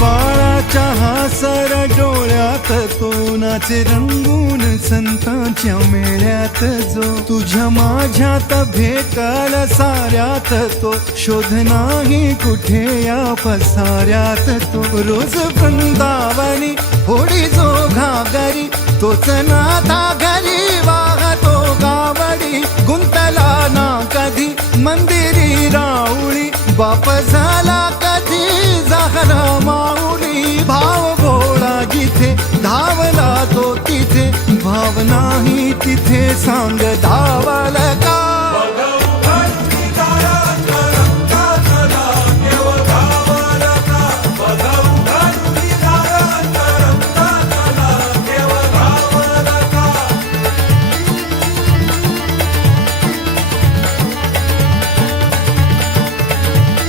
पाळाच्या हासर डोळ्यात तो नाचे रंगून संतांच्या मेळ्यात जो तुझ्या माझ्यात भेटल साऱ्यात तो शोध नाही कुठे या पसाऱ्यात तो रोज वृंदावनी होडी जो घागरी तोच नाथा घरी वाहतो गावडी गुंतला ना कधी मंदिरी राऊळी बाप झाला कधी झाला माऊली भाव भोळा जिथे धावला तो तिथे भाव नाही तिथे सांग धावल का